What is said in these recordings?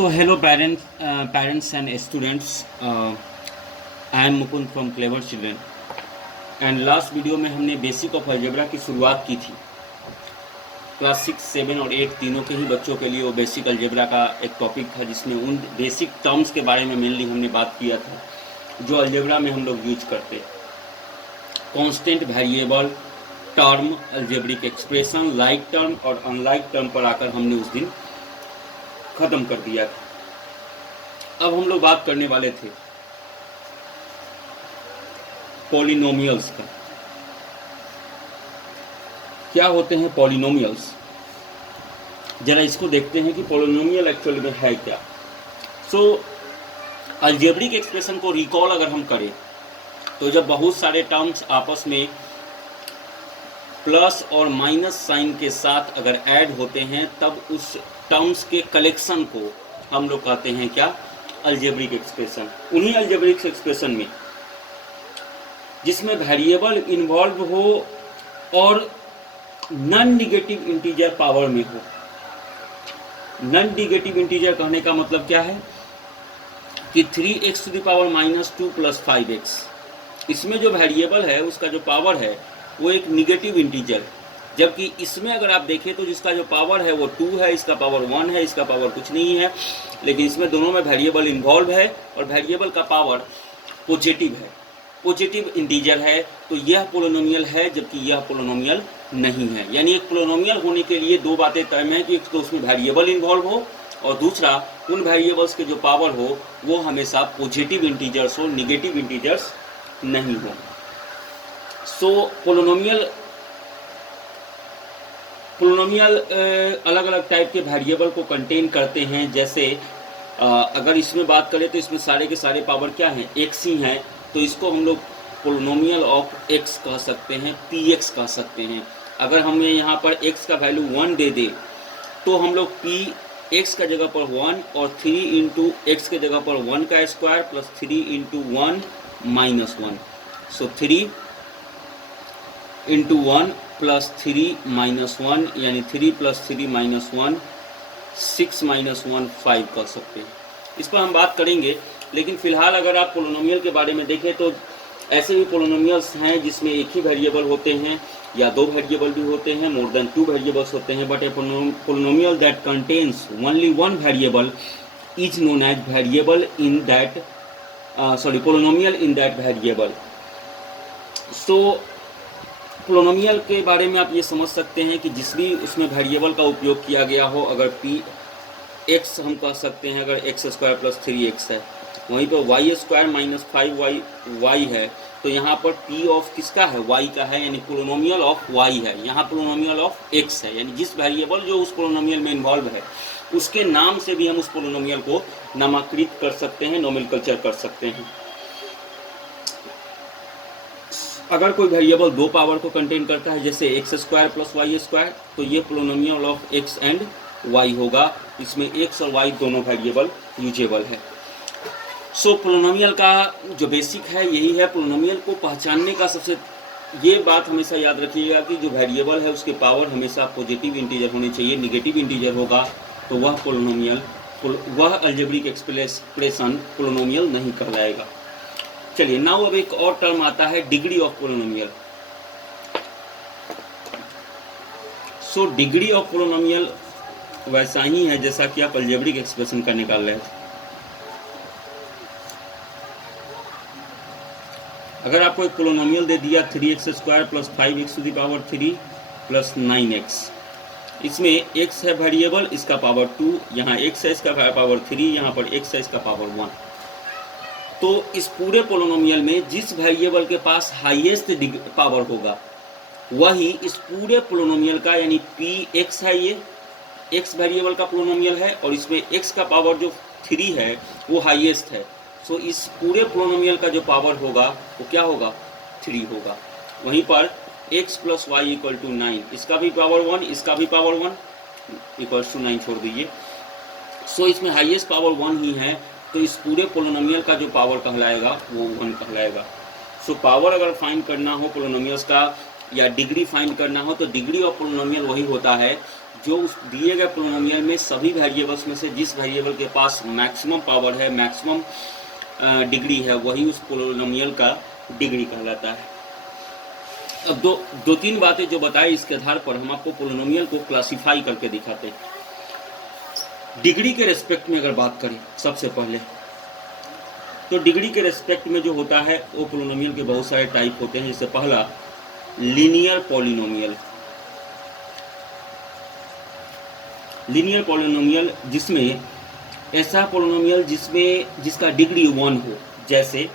So hello parents and students. I am Mukund from Clever Children. And last video में हमने basic of algebra की शुरुआत की थी। क्लास 6, 7 और 8 तीनों के ही बच्चों के लिए वो बेसिक अलजेब्रा का एक टॉपिक था, जिसमें उन बेसिक टर्म्स के बारे में मेनली हमने बात किया था जो अलजेब्रा में हम लोग यूज करते हैं। Constant, variable, term, algebraic expression, like term और अनलाइक टर्म पर आकर हमने उस दिन ख़त्म कर दिया था। अब हम लोग बात करने वाले थे पॉलिनोमियल्स का। क्या होते हैं पॉलिनोमियल्स, जरा इसको देखते हैं कि पॉलिनोमियल एक्चुअली में है क्या। सो अलजेब्रिक एक्सप्रेशन को रिकॉल अगर हम करें तो जब बहुत सारे टर्म्स आपस में प्लस और माइनस साइन के साथ अगर ऐड होते हैं तब उस टर्म्स के कलेक्शन को हम लोग कहते हैं क्या, अलजेब्रिक एक्सप्रेशन। उन्हीं अलजेब्रिक एक्सप्रेशन में जिसमें वेरिएबल इन्वॉल्व हो और नॉन निगेटिव इंटीजर पावर में हो। नॉन निगेटिव इंटीजर कहने का मतलब क्या है कि 3x to the power -2 + 5x, इसमें जो वेरिएबल है उसका जो पावर है वो एक निगेटिव इंटीजर, जबकि इसमें अगर आप देखें तो जिसका जो पावर है वो 2 है, इसका पावर 1 है, इसका पावर कुछ नहीं है, लेकिन इसमें दोनों में वेरिएबल इन्वॉल्व है और वेरिएबल का पावर पॉजिटिव है, पॉजिटिव इंटीजर है। तो यह पोलिनोमियल है, जबकि यह पोलिनोमियल नहीं है। यानी एक पोलिनोमियल होने के लिए दो बातें तय हैं कि एक तो उसमें वेरिएबल इन्वॉल्व हो और दूसरा उन वेरिएबल्स के जो पावर हो वो हमेशा पॉजिटिव इंटीजर्स हो, निगेटिव इंटीजर्स नहीं हो। सो पोलिनोमियल अलग अलग टाइप के वेरिएबल को कंटेन करते हैं। जैसे अगर इसमें बात करें तो इसमें सारे के सारे पावर क्या हैं, एक्स ही हैं, तो इसको हम लोग पोलिनोमियल ऑफ एक्स कह सकते हैं, px कह सकते हैं। अगर हमें यहाँ पर x का वैल्यू 1 दे दे तो हम लोग px का जगह पर 1 और 3 इंटू एक्स के जगह पर 1 का स्क्वायर प्लस 3 इंटू 1 -1, सो 3 इंटू 1 प्लस 3 -1 यानी 3 + 3 -1 6 -1 5 कर सकते हैं। इस पर हम बात करेंगे, लेकिन फिलहाल अगर आप पोलिनोमियल के बारे में देखें तो ऐसे भी पोलिनोमियल्स हैं जिसमें एक ही वेरिएबल होते हैं या दो वेरिएबल भी होते हैं, मोर देन 2 वेरिएबल्स होते हैं। But a polynomial that contains only 1 variable is known as variable in that polynomial in that variable. So polynomial के बारे में आप ये समझ सकते हैं कि जिस भी उसमें वेरिएबल का उपयोग किया गया हो, अगर px हम कह सकते हैं अगर x² + 3x है, वहीं पर y² - 5y है, तो यहाँ पर p ऑफ किसका है, y का है, यानी पोलिनोमियल ऑफ y है। यहाँ पोलिनोमियल ऑफ x है, यानी जिस वेरिएबल जो उस पोलिनोमियल में इन्वॉल्व है उसके नाम से भी हम उस पोलिनोमियल को नामांकित कर सकते हैं, नोमेनक्लेचर कर सकते हैं। अगर कोई वेरिएबल दो पावर को कंटेन करता है, जैसे x² + y², तो ये polynomial of x and y होगा। इसमें x और y दोनों वेरिएबल यूजेबल है। सो पोलिनोमियल का जो बेसिक है यही है। पोलिनोमियल को पहचानने का सबसे ये बात हमेशा याद रखिएगा कि जो वेरिएबल है उसके पावर हमेशा पॉजिटिव इंटीजर होने चाहिए। निगेटिव इंटीजर होगा तो वह पोलिनोमियल, वह अलजेब्रिक एक्सप्रेशन पोलिनोमियल नहीं कहलाएगा। चलिए नाउ अब एक और टर्म आता है, degree of polynomial. So degree of polynomial वैसा ही है जैसा कि आप अलजेब्रिक एक्सप्रेशन का निकाल रहे हैं। अगर आपको एक पोलिनोमियल दे दिया 3x² + 5x to the power 3 + 9x, इसमें x है वेरिएबल, इसका पावर 2, यहाँ x है, इसका पावर 3, यहाँ पर x है, इसका पावर 1। तो इस पूरे पोलिनोमियल में जिस वेरिएबल के पास हाईएस्ट पावर होगा वही इस पूरे पोलिनोमियल का, यानी px है, ये x वेरिएबल का पोलिनोमियल है और इसमें x का पावर जो 3 है वो हाईएस्ट है। सो इस पूरे पोलिनोमियल का जो पावर होगा वो क्या होगा, 3 होगा। वहीं पर x + y = 9, इसका भी पावर 1, इसका भी पावर 1 = 9 छोड़ दीजिए। सो इसमें हाईएस्ट पावर 1 ही है, तो इस पूरे पोलिनोमियल का जो पावर कहलाएगा वो 1 कहलाएगा। सो पावर अगर फाइंड करना हो पोलिनोमियल्स का या डिग्री फाइंड करना हो तो डिग्री ऑफ पोलिनोमियल वही होता है जो उस दिए गए पोलिनोमियल में सभी वेरिएबल्स में से जिस वेरिएबल के पास मैक्सिमम पावर है, मैक्सिमम डिग्री है, वही उस पोलिनोमियल का डिग्री कहलाता है। अब दो तीन बातें जो बताई, इसके आधार पर हम आपको पोलिनोमियल को क्लासिफाई करके दिखाते हैं। डिग्री के रेस्पेक्ट में अगर बात करें सबसे पहले, तो डिग्री के रेस्पेक्ट में जो होता है वो पोलिनोमियल के बहुत सारे टाइप होते हैं। जैसे पहला लीनियर पॉलिनोमियल। लीनियर पॉलिनोमियल जिसमें ऐसा पोलिनोमियल जिसका डिग्री 1 हो, जैसे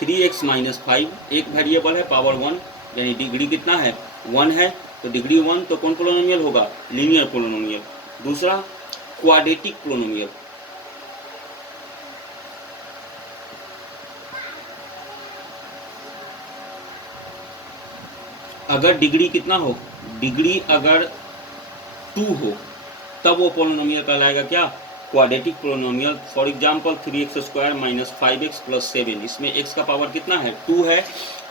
3x - 5 एक वेरिएबल है, पावर 1, यानी डिग्री कितना है 1 है, तो डिग्री 1, तो कौन पोलिनोमियल होगा, लीनियर पोलिनोमियल। दूसरा क्वाड्रेटिक पोलिनोमियल। अगर डिग्री कितना हो, डिग्री अगर 2 हो तब वो पोलिनोमियल कहलाएगा क्या, quadratic polynomial. For example 3x² - 5x + 7, इसमें x का पावर कितना है 2 है,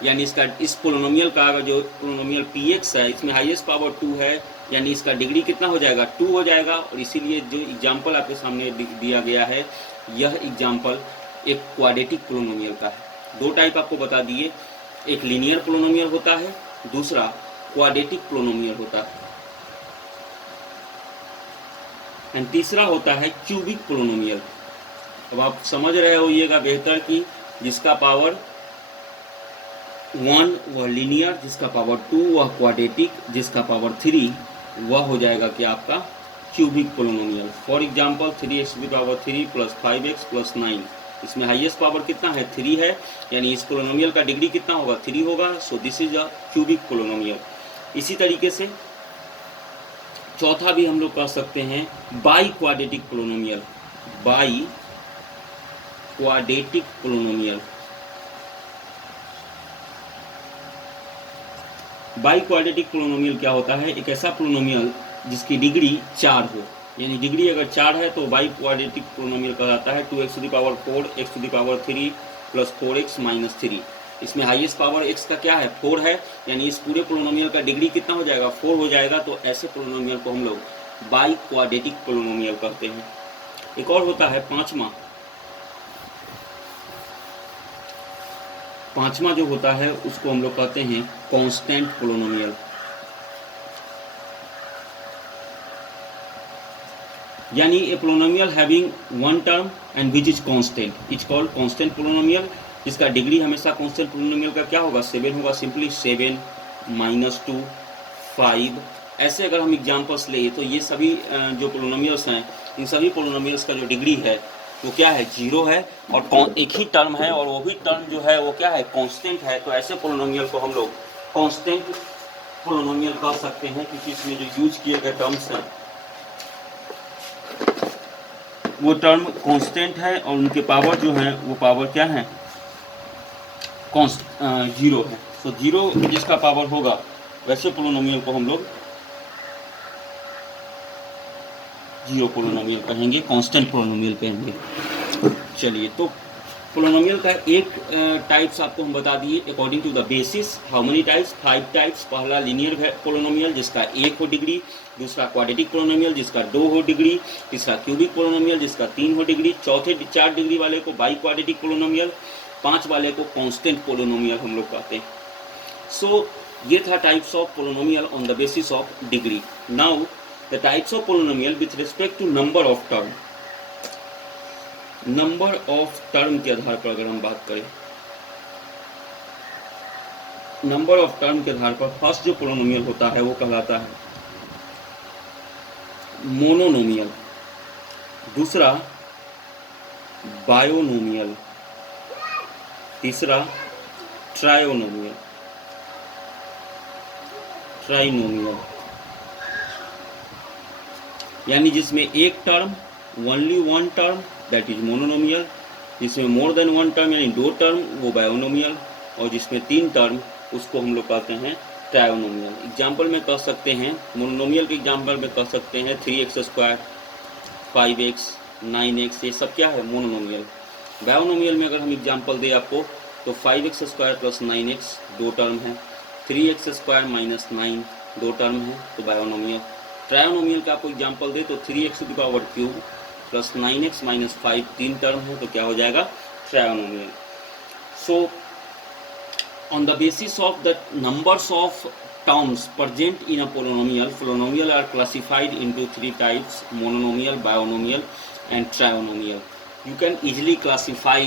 यानी इसका इस पोलिनोमियल का अगर जो पोलिनोमियल px है इसमें हाईएस्ट पावर 2 है, यानी इसका डिग्री कितना हो जाएगा 2 हो जाएगा। और इसीलिए जो एग्जाम्पल आपके सामने दिया गया है, यह एग्जाम्पल एक क्वाड्रेटिक पोलिनोमियल का है। दो टाइप आपको बता दिए, एक लीनियर पोलिनोमियल होता है, दूसरा क्वाड्रेटिक पोलिनोमियल होता है, एंड तीसरा होता है क्यूबिक पोलिनोमियल। अब आप समझ रहे होइएगा बेहतर कि जिसका पावर 1 वह लीनियर, जिसका पावर 2 वह क्वाड्रेटिक, जिसका पावर 3 वह हो जाएगा कि आपका cubic polynomial. For example 3x³ + 5x + 9, इसमें हाईएस्ट पावर कितना है 3 है, यानी इस पोलिनोमियल का डिग्री कितना होगा 3 होगा। So this is a cubic polynomial. इसी तरीके से चौथा भी हम लोग कह सकते हैं by quadratic polynomial. By quadratic polynomial. By quadratic polynomial क्या होता है, एक ऐसा पोलिनोमियल जिसकी डिग्री 4 हो, यानी डिग्री अगर 4 है तो बाई क्वाड्रेटिक पोलिनोमियल कहलाता है। 2x⁴ x⁴ + 4x - 3, इसमें हाईएस्ट पावर x का क्या है 4 है, यानी इस पूरे पोलिनोमियल का डिग्री कितना हो जाएगा 4 हो जाएगा। तो ऐसे पोलिनोमियल को हम लोग बाई क्वाड्रेटिक पोलिनोमियल कहते हैं। एक और होता है पांचवा जो होता है उसको हम लोग कहते हैं कांस्टेंट पोलिनोमियल। यानी a polynomial having one term and which is constant is called constant polynomial, जिसका डिग्री हमेशा कांस्टेंट पोलिनोमियल का क्या होगा 7 होगा। सिंपली 7 - 2 5। ऐसे अगर हम एग्जांपल्स ले तो ये सभी जो पोलिनोमियल्स हैं, इन सभी पोलिनोमियल्स का जो डिग्री है वो क्या है 0 है, और एक ही टर्म है, और वो भी टर्म जो है वो क्या है कांस्टेंट है। तो ऐसे पोलिनोमियल को हम लोग कांस्टेंट पोलिनोमियल कह सकते हैं, क्योंकि इसमें जो यूज किए गए टर्म्स हैं वो टर्म कांस्टेंट है, और उनके पावर जो है वो पावर क्या है 0 है। तो 0 जिसका पावर होगा वैसे पोलिनोमियल को हम लोग 0 पोलिनोमियल कहेंगे, कांस्टेंट पोलिनोमियल कहेंगे। चलिए, तो पोलिनोमियल का एक टाइप्स आपको हम बता दिए according to the basis. How many types 5 types. पहला लीनियर पोलिनोमियल जिसका 1 हो डिग्री, दूसरा क्वाड्रेटिक पोलिनोमियल जिसका 2 हो डिग्री, तीसरा क्यूबिक पोलिनोमियल जिसका 3 हो डिग्री, चौथे 4 डिग्री वाले को बाई क्वाड्रेटिक पोलिनोमियल, 5 वाले को कांस्टेंट पोलिनोमियल हम लोग कहते हैं। सो ये था types of polynomial on the basis of degree. Now the types of polynomial with respect to number of term. Number of term के आधार पर अगर हम बात करें, नंबर ऑफ टर्म के आधार पर फर्स्ट जो पोलिनोमियल होता है वो कहलाता है मोनोनोमियल, दूसरा बायोनोमियल, तीसरा ट्रायोनोमियल, ट्राइनोमियल, यानी जिसमें एक term only one term that is monomial, जिसमें मोर देन वन टर्म यानी 2 टर्म वो बायोनोमियल, और जिसमें 3 टर्म उसको हम लोग कहते हैं ट्रायोनोमियल। एग्जाम्पल में कह सकते हैं, मोनोनोमियल के एग्जाम्पल में कह सकते हैं 3x², 5x, 9x, ये सब क्या है मोनोनोमियल। बायोनोमियल में अगर हम एग्जाम्पल दें आपको तो 5x² + 9x 2 टर्म है, 3x² - 9 2 टर्म है, तो बायोनोमियल। ट्रायनोमियल का आपको एग्जाम्पल दे तो 3x to the power cube plus 9x minus 5 तीन टर्म है तो क्या हो जाएगा trinomial. So on the basis of the numbers of terms present in a polynomial are classified into three types: monomial, binomial and trinomial. You can easily classify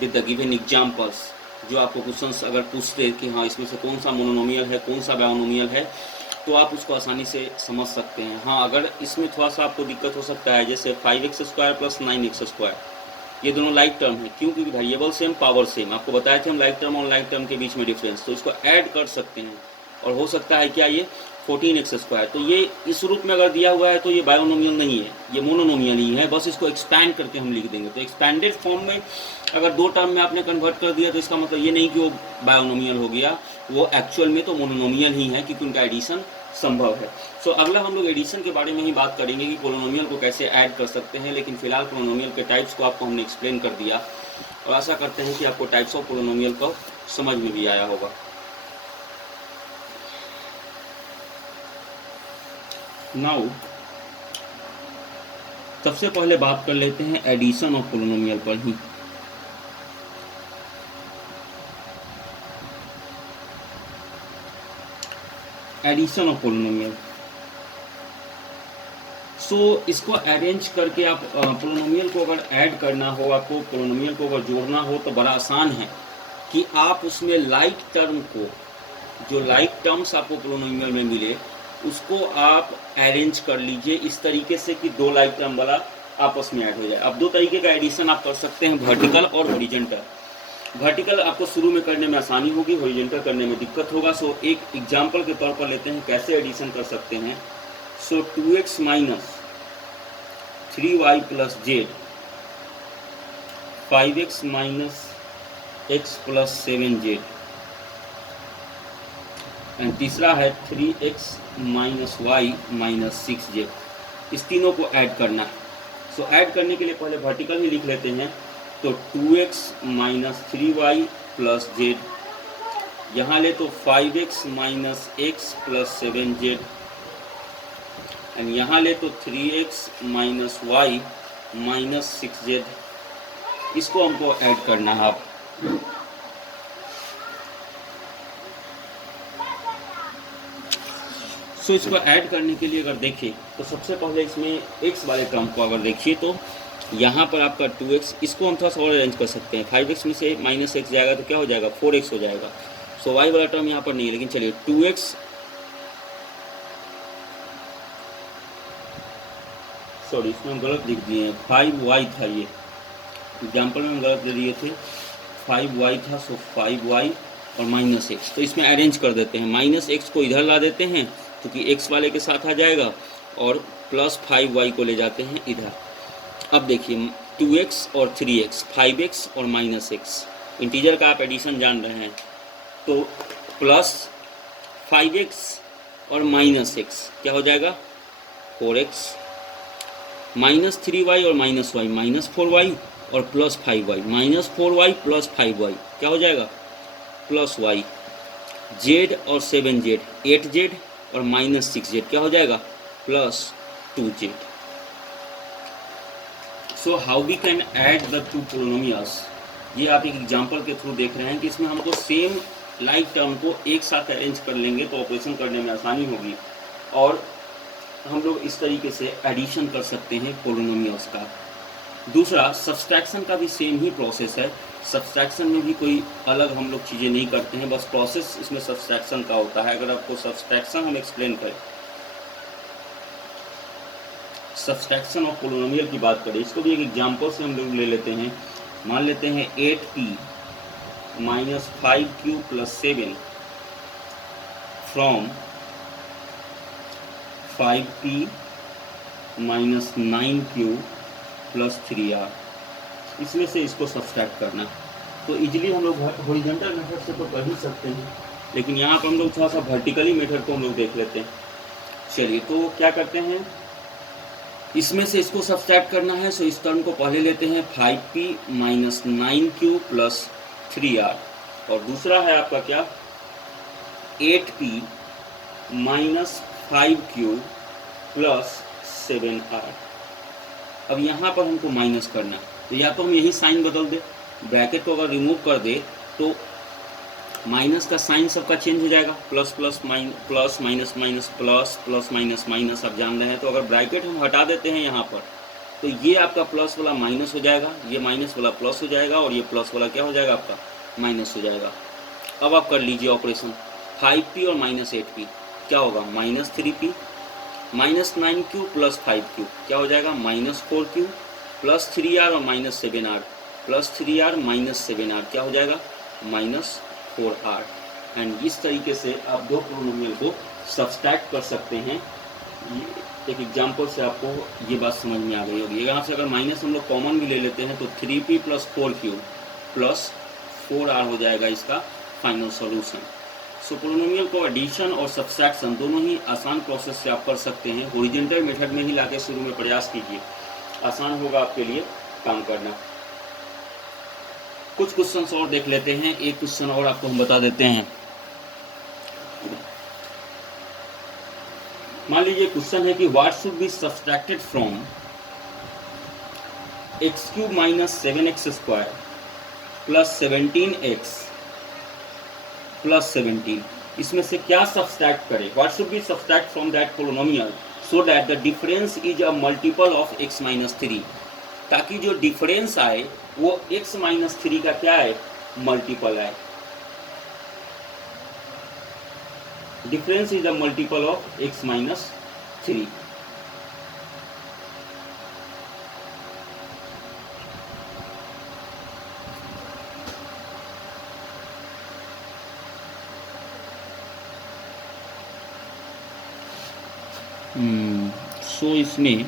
with the given examples. जो आपको questions अगर पूछते कि हाँ इसमें से कौन सा मोनोनोमियल है कौन सा बायोनोमियल है तो आप उसको आसानी से समझ सकते हैं। हाँ अगर इसमें थोड़ा सा आपको दिक्कत हो सकता है, जैसे 5x² प्लस 9x², ये दोनों लाइक टर्म है, क्यों? क्योंकि वेरिएबल सेम पावर सेम। आपको बताए थे हम लाइक टर्म और लाइक टर्म के बीच में डिफरेंस, तो इसको ऐड कर सकते हैं और हो सकता है क्या ये 14x²। तो ये इस रूप में अगर दिया हुआ है तो ये बायोनोमियल नहीं है, ये मोनोनोमियल ही है, बस इसको एक्सपैंड करके हम लिख देंगे। तो एक्सपैंडेड फॉर्म में अगर दो टर्म में आपने कन्वर्ट कर दिया तो इसका मतलब ये नहीं कि वो बायोनोमियल हो गया, वो एक्चुअल में तो मोनोनोमियल ही है क्योंकि उनका एडिशन संभव है। सो अगला हम लोग एडिशन के बारे में ही बात करेंगे कि पोलिनोमियल को कैसे ऐड कर सकते हैं, लेकिन फिलहाल पोलिनोमियल के टाइप्स को आपको हमने एक्सप्लेन कर दिया और आशा करते हैं कि आपको टाइप्स ऑफ पोलिनोमियल को समझ में भी आया होगा। नाउ सबसे पहले बात कर लेते हैं एडिशन ऑफ पोलिनोमियल पर ही। एडिशन ऑफ पोलिनोमियल, सो इसको अरेंज करके आप पोलिनोमियल को अगर ऐड करना हो, आपको पोलिनोमियल को अगर जोड़ना हो तो बड़ा आसान है कि आप उसमें लाइक टर्म को, जो लाइक टर्म्स आपको पोलिनोमियल में मिले उसको आप अरेंज कर लीजिए इस तरीके से कि दो लाइक टर्म वाला आपस में ऐड हो जाए। अब दो तरीके का एडिशन आप कर सकते हैं, वर्टिकल और हॉरिजॉन्टल। वर्टिकल आपको शुरू में करने में आसानी होगी, हॉरिजॉन्टल करने में दिक्कत होगा। सो एक एग्जांपल के तौर पर लेते हैं कैसे एडिशन कर सकते हैं। सो 2x minus 3y plus Z, 5x minus x plus 7z, and तीसरा है 3x minus y minus 6z। इस तीनों को ऐड करना है। सो ऐड करने के लिए पहले वर्टिकल ही लिख लेते हैं। तो 2x minus 3y plus Z, यहाँ ले तो 5x minus x plus 7z, and यहाँ ले तो 3x minus y minus 6z। इसको हमको ऐड करना है। आप सो इसको ऐड करने के लिए अगर देखें तो सबसे पहले इसमें x वाले टर्म को अगर देखिए तो यहाँ पर आपका 2x, इसको हम थोड़ा सा और अरेंज कर सकते हैं। 5x में से माइनस x जाएगा तो क्या हो जाएगा 4x हो जाएगा। सो y वाला टर्म यहाँ पर नहीं है, लेकिन चलिए 2x, सॉरी इसमें हम गलत लिख दिए हैं, 5y था, ये एग्जाम्पल में हम गलत दे दिए थे, 5y था। सो 5y और माइनस x, तो इसमें अरेंज कर देते हैं। माइनस x को इधर ला देते हैं क्योंकि x वाले के साथ आ जाएगा, और प्लस 5y को ले जाते हैं इधर। अब देखिए 2x और 3x, 5x और माइनस x, इंटीजर का आप एडिशन जान रहे हैं, तो प्लस 5x और माइनस x क्या हो जाएगा 4x, माइनस 3y और माइनस y माइनस 4y, और plus 5y, minus 4y plus 5y क्या हो जाएगा प्लस y, z और 7z 8z और माइनस 6z क्या हो जाएगा plus 2z। So how we can add the two polynomials, ये आप एक एग्जांपल के थ्रू देख रहे हैं कि इसमें हमको सेम लाइक टर्म को एक साथ अरेंज कर लेंगे तो ऑपरेशन करने में आसानी होगी और हम लोग इस तरीके से एडिशन कर सकते हैं पोलिनोमियल्स का। दूसरा सब्सट्रैक्शन का भी सेम ही प्रोसेस है। सब्सट्रैक्शन में भी कोई अलग हम लोग चीज़ें नहीं करते हैं, बस प्रोसेस इसमें सब्सट्रैक्शन का होता है। अगर आपको सब्सट्रैक्शन हम एक्सप्लेन करें, सब्सट्रैक्शन ऑफ पोलिनोमियल की बात करें, इसको भी एक एग्जांपल से हम लोग ले लेते हैं। मान लेते हैं 8p minus 5q plus 7 from 5p minus 9q plus 3r। इसमें से इसको सब्सट्रैक्ट करना, तो इजीली हम लोग हॉरिजॉन्टल मेथड से तो कर ही सकते हैं, लेकिन यहाँ पर हम लोग थोड़ा सा वर्टिकली मेथड को हम लोग देख लेते हैं। चलिए तो क्या करते हैं, इसमें से इसको सब्सट्रैक्ट करना है। सो इस टर्म को पहले लेते हैं 5p minus 9q plus 3r, और दूसरा है आपका क्या 8p minus 5q plus 7r। अब यहाँ पर हमको माइनस करना है, तो या तो हम यही साइन बदल दे, ब्रैकेट को अगर रिमूव कर दे तो माइनस का साइन सबका चेंज हो जाएगा, plus plus plus minus minus plus plus minus minus, आप जान रहे हैं। तो अगर ब्रैकेट हम हटा देते हैं यहाँ पर, तो ये आपका प्लस वाला माइनस हो जाएगा, ये माइनस वाला प्लस हो जाएगा, और ये प्लस वाला क्या हो जाएगा आपका माइनस हो जाएगा। अब आप कर लीजिए ऑपरेशन, 5p और माइनस 8p क्या होगा, minus 3p minus 9q plus 5q क्या हो जाएगा, माइनस 4q प्लस 3r और minus 7r plus 3r minus 7r क्या हो जाएगा, माइनस 4r। एंड इस तरीके से आप दो पोलिनोमियल को सब्सट्रैक्ट कर सकते हैं। एक एग्जांपल से आपको ये बात समझ में आ गई होगी। यहाँ से अगर माइनस हम लोग कॉमन भी ले लेते हैं तो 3p plus 4q plus 4r हो जाएगा इसका फाइनल सॉल्यूशन। सो पोलिनोमियल को एडिशन और सब्सट्रैक्शन दोनों ही आसान प्रोसेस से आप कर सकते हैं। हॉरिजॉन्टल मेथड में ही लाके शुरू में प्रयास कीजिए, आसान होगा आपके लिए काम करना। कुछ क्वेश्चंस और देख लेते हैं, एक क्वेश्चन और आपको हम बता देते हैं। मान लीजिए क्वेश्चन है कि what should be subtracted from x³ minus 7x square plus 17x plus 17, इसमें से क्या सब्सट्रैक्ट करें। What should be subtract from that polynomial so that the difference is a multiple of x minus 3, ताकि जो difference आए वो x minus 3 का क्या है, मल्टीपल आए। Difference is a multiple of x minus 3। So इसमें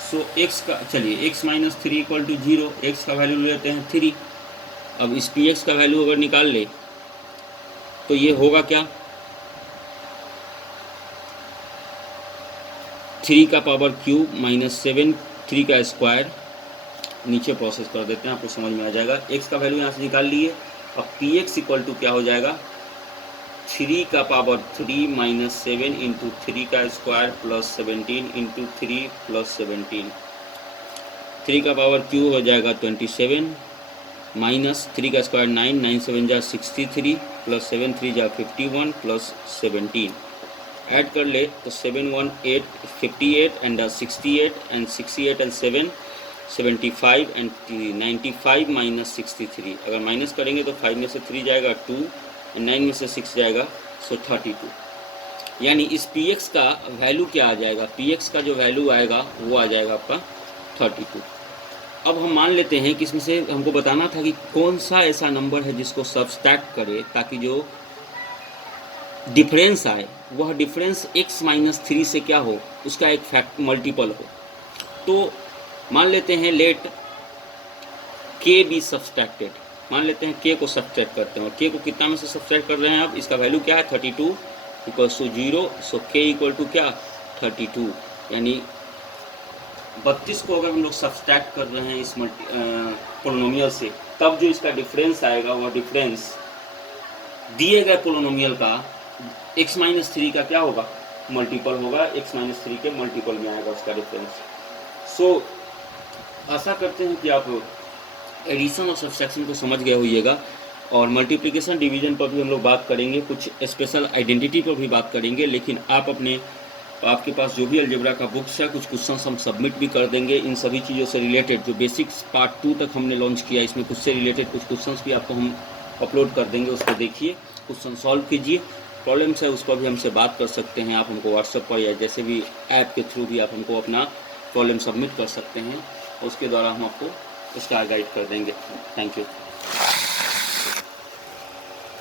सो x का, चलिए x minus 3 equal to 0, x का वैल्यू लेते हैं 3। अब इस px का वैल्यू अगर निकाल ले तो ये होगा क्या, 3 का पावर क्यूब माइनस 7, 3 का स्क्वायर, नीचे प्रोसेस कर देते हैं आपको समझ में आ जाएगा। x का वैल्यू यहाँ से निकाल लिए। अब px इक्वल टू क्या हो जाएगा, 3 का पावर 3 माइनस 7 इंटू 3 का स्क्वायर प्लस 17 इंटू 3 प्लस 17, 3 का पावर क्यू हो जाएगा 27 माइनस 3 का स्क्वायर 9, 9 7 जा 63 प्लस 7 3 जा 51 प्लस 17, ऐड कर ले तो 7 1 8 58 and 68 and 68 and 7 75 and 95 minus 63। अगर माइनस करेंगे तो 5 में से 3 जाएगा 2, 9 में से 6 जाएगा, सो 32। यानी इस px का वैल्यू क्या आ जाएगा, px का जो वैल्यू आएगा वो आ जाएगा आपका 32। अब हम मान लेते हैं कि इसमें से हमको बताना था कि कौन सा ऐसा नंबर है जिसको सब्सट्रैक्ट करे ताकि जो डिफरेंस आए वह डिफरेंस x माइनस 3 से क्या हो, उसका एक फैक्ट मल्टीपल हो। तो मान लेते हैं लेट k बी सब्सट्रैक्टेड, मान लेते हैं k को सब्सट्रैक्ट करते हैं, और k को कितना में से सब्सट्रैक्ट कर रहे हैं, अब इसका वैल्यू क्या है 32 equals to 0, so k equal to क्या 32। यानी 32 को अगर हम लोग सब्सट्रैक्ट कर रहे हैं इस पोलिनोमियल से, तब जो इसका डिफरेंस आएगा वह डिफरेंस दिए गए पोलिनोमियल का x माइनस 3 का क्या होगा, मल्टीपल होगा, x माइनस 3 के मल्टीपल में आएगा उसका डिफरेंस। सो आशा करते हैं कि आप एडिशन और सब्सट्रैक्शन को समझ गए होइएगा, और मल्टीप्लिकेशन डिवीजन पर भी हम लोग बात करेंगे, कुछ स्पेशल आइडेंटिटी पर भी बात करेंगे। लेकिन आपके पास जो भी अलजेब्रा का बुक्स है, कुछ क्वेश्चंस हम सबमिट भी कर देंगे इन सभी चीज़ों से रिलेटेड। जो बेसिक्स पार्ट 2 तक हमने लॉन्च किया, इसमें कुछ से रिलेटेड कुछ क्वेश्चंस भी आपको हम अपलोड कर देंगे, उसको देखिए, क्वेश्चन सॉल्व कीजिए। प्रॉब्लम्स है उस पर भी हमसे बात कर सकते हैं आप, हमको व्हाट्सएप पर या जैसे भी ऐप के थ्रू भी आप हमको अपना प्रॉब्लम सबमिट कर सकते हैं, उसके द्वारा हम आपको उसका गाइड कर देंगे। Thank you.